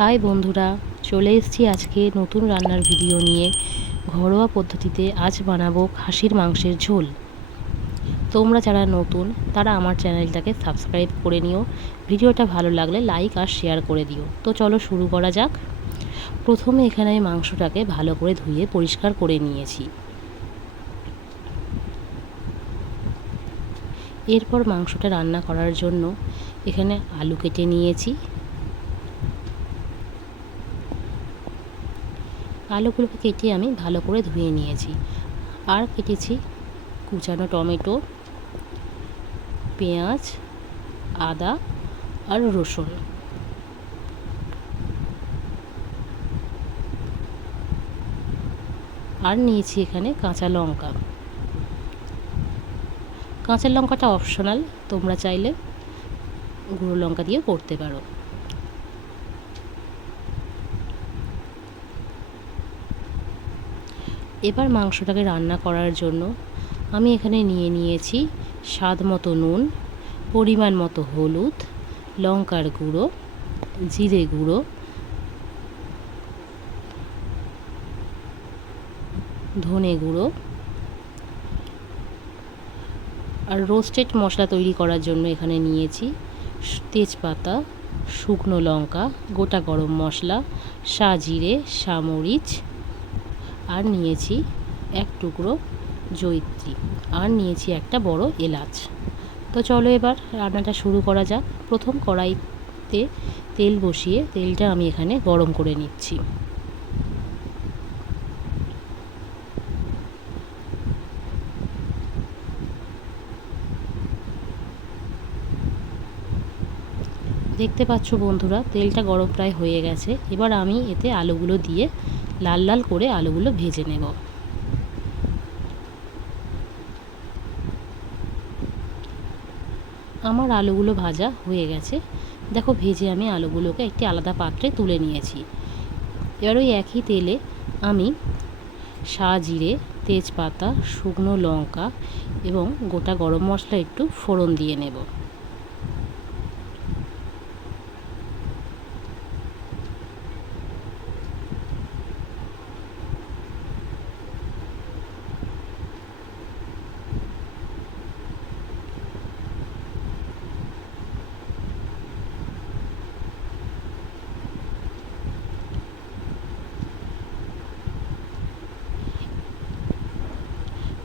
High বন্ধুরা, চলে এসেছি আজকে নতুন রান্নার ভিডিও নিয়ে। ঘরোয়া পদ্ধতিতে আজ বানাবো খাসির মাংসের ঝোল। তোমরা যারা নতুন তারা আমার চ্যানেলটাকে সাবস্ক্রাইব করে নিও। ভিডিওটা ভালো লাগলে লাইক আর শেয়ার করে দিও। তো চলো শুরু করা যাক। প্রথমে এখানে আমি মাংসটাকে ভালো করে ধুয়ে পরিষ্কার করে নিয়েছি। এরপর মাংসটা রান্না করার জন্য এখানে আলু কেটে নিয়েছি। আলুগুলোকে কেটে আমি ভালো করে ধুয়ে নিয়েছি। আর কেটেছি কুচানো টমেটো, পেঁয়াজ, আদা আর রসুন। আর নিয়েছি এখানে কাঁচা লঙ্কা। কাঁচা লঙ্কাটা অপশনাল, তোমরা চাইলে গুঁড়ো লঙ্কা দিয়ে করতে পারো। এবার মাংসটাকে রান্না করার জন্য আমি এখানে নিয়ে নিয়েছি স্বাদ মতো নুন, পরিমাণ মতো হলুদ, লঙ্কার গুঁড়ো, জিরে গুঁড়ো, ধনে গুঁড়ো আর রোস্টেড মশলা তৈরি করার জন্য এখানে নিয়েছি তেজপাতা, শুকনো লঙ্কা, গোটা গরম মশলা, সাজিরে, সামরিচ আর নিয়েছি এক টুকরো জয়িত্রী আর নিয়েছি একটা বড় এলাচ। তো চলো এবার রান্নাটা শুরু করা যাক। প্রথম কড়াইতে তেল বসিয়ে তেলটা আমি এখানে গরম করে নিচ্ছি। দেখতে পাচ্ছ বন্ধুরা, তেলটা গরম প্রায় হয়ে গেছে। এবার আমি এতে আলুগুলো দিয়ে লাল লাল করে আলুগুলো ভেজে নেব। আমার আলুগুলো ভাজা হয়ে গেছে। দেখো, ভেজে আমি আলুগুলোকে একটি আলাদা পাত্রে তুলে নিয়েছি। এবার ওই একই তেলে আমি সাজিরে, তেজপাতা, শুকনো লঙ্কা এবং গোটা গরম মশলা একটু ফোড়ন দিয়ে নেব।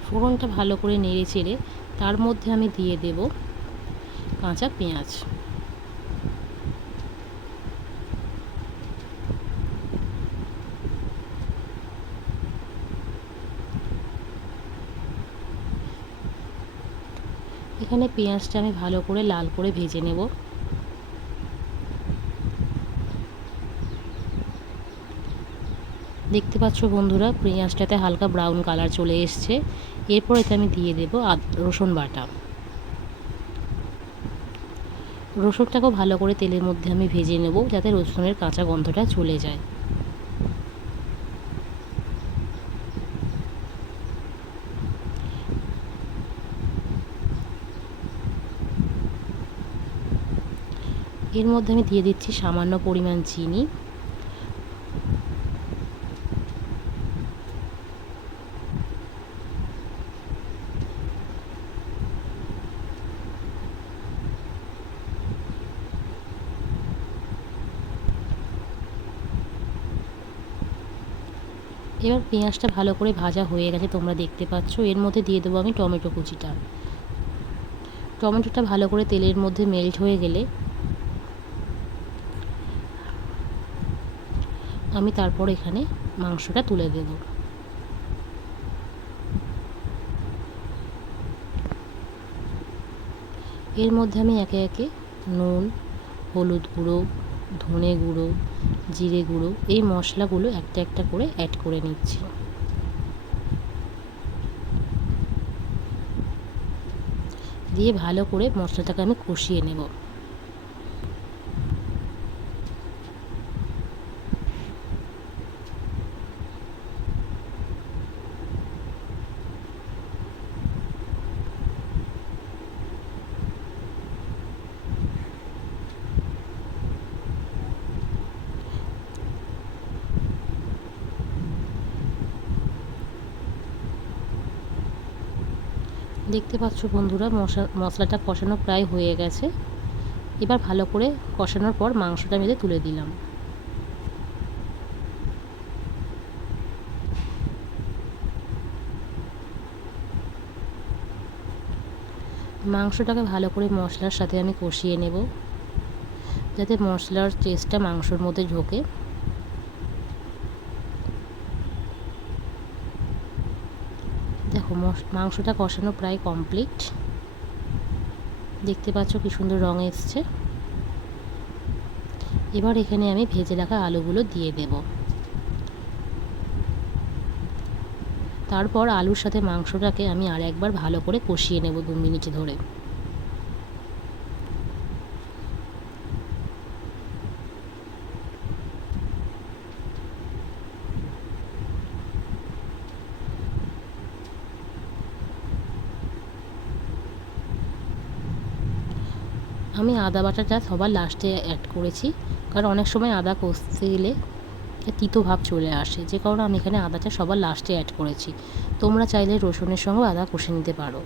ফোড়নটা ভালো করে নেড়ে চেড়ে তার মধ্যে আমি দিয়ে দেব কাঁচা পেঁয়াজ। এখানে পেঁয়াজটা আমি ভালো করে লাল করে ভেজে নেব। দেখতে পাচ্ছ বন্ধুরা, পেঁয়াজটাতে হালকা ব্রাউন কালার চলে এসছে। এরপর এতে আমি দিয়ে দেব রসুন বাটা। রসুনটাকেও ভালো করে তেলের মধ্যে আমি ভেজে নেব, যাতে রসুনের কাঁচা গন্ধটা চলে যায়। এর মধ্যে আমি দিয়ে দিচ্ছি সামান্য পরিমাণ চিনি। এবার পেঁয়াজটা ভালো করে ভাজা হয়ে গেছে, তোমরা দেখতে পাচ্ছ। এর মধ্যে দিয়ে দেবো আমি টমেটো কুচিটা। টমেটোটা ভালো করে তেলের মধ্যে মেল্ট হয়ে গেলে আমি তারপর এখানে মাংসটা তুলে দেব। এর মধ্যে আমি একে একে নুন, হলুদ গুঁড়ো, ধনে গুঁড়ো, জিরে গুঁড়ো এই মশলাগুলো একটা একটা করে অ্যাড করে নিচ্ছি। দিয়ে ভালো করে মশলাটাকে আমি কষিয়ে নেব। দেখতে পাচ্ছ বন্ধুরা, মশলাটা কষানো প্রায় হয়ে গেছে। এবার ভালো করে কষানোর পর মাংসটা মেলে তুলে দিলাম। মাংসটাকে ভালো করে মশলার সাথে আমি কষিয়ে নেব, যাতে মশলার টেস্টটা মাংসর মধ্যে ঢোকে। দেখো মাংসটা কষানো প্রায় কমপ্লিট। দেখতে পাচ্ছ কি সুন্দর রং এসছে। এবার এখানে আমি ভেজে রাখা আলুগুলো দিয়ে দেব। তারপর আলুর সাথে মাংসটাকে আমি আর একবার ভালো করে কষিয়ে নেব 2 মিনিট ধরে। আমি আদা বাটাটা সবার লাস্টে অ্যাড করেছি, কারণ অনেক সময় আদা কষতে গেলে তিতো ভাব চলে আসে, যে কারণে আমি এখানে আদাটা সবার লাস্টে অ্যাড করেছি। তোমরা চাইলে রসুনের সঙ্গেও আদা কষে নিতে পারো।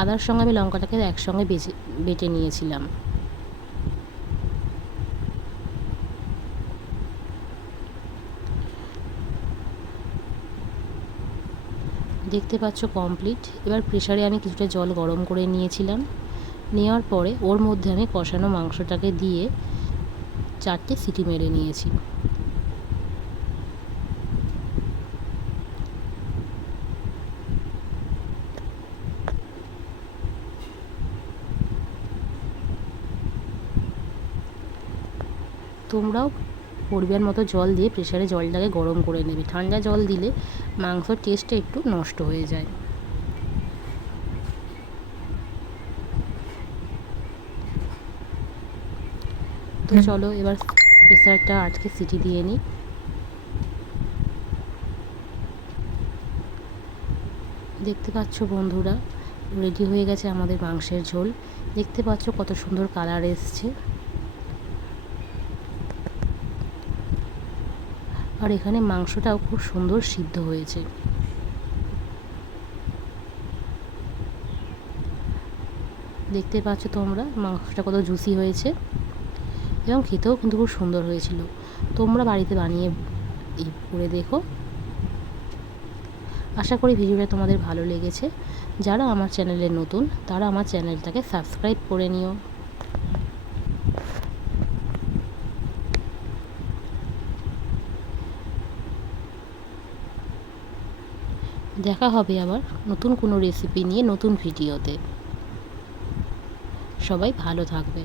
আদার সঙ্গে আমি লঙ্কাটাকে একসঙ্গে বেটে নিয়েছিলাম। দেখতে পাচ্ছ কমপ্লিট। এবার প্রেসারে আমি কিছুটা জল গরম করে নিয়েছিলাম। নেওয়ার পরে ওর মধ্যে আমি কষানো মাংসটাকে দিয়ে 4টে সিটি মেরে নিয়েছি। তোমরাও পরিমাণ মতো জল দিয়ে প্রেসারে জলটাকে গরম করে নেবে। ঠান্ডা জল দিলে মাংসর টেস্টটা একটু নষ্ট হয়ে যায়। তো চলো এবার প্রেসারটা আজকে সিটি দিয়ে নিই। দেখতে পাচ্ছ বন্ধুরা, রেডি হয়ে গেছে আমাদের মাংসের ঝোল। দেখতে পাচ্ছ কত সুন্দর কালার এসছে। আর এখানে মাংসটাও খুব সুন্দর সিদ্ধ হয়েছে। দেখতে পাচ্ছ তোমরা মাংসটা কত জুসি হয়েছে, এবং খেতেও কিন্তু খুব সুন্দর হয়েছিল। তোমরা বাড়িতে বানিয়ে করে দেখো। আশা করি ভিডিওটা তোমাদের ভালো লেগেছে। যারা আমার চ্যানেলে নতুন তারা আমার চ্যানেলটাকে সাবস্ক্রাইব করে নিও। দেখা হবে আবার নতুন কোনো রেসিপি নিয়ে নতুন ভিডিওতে। সবাই ভালো থাকবে।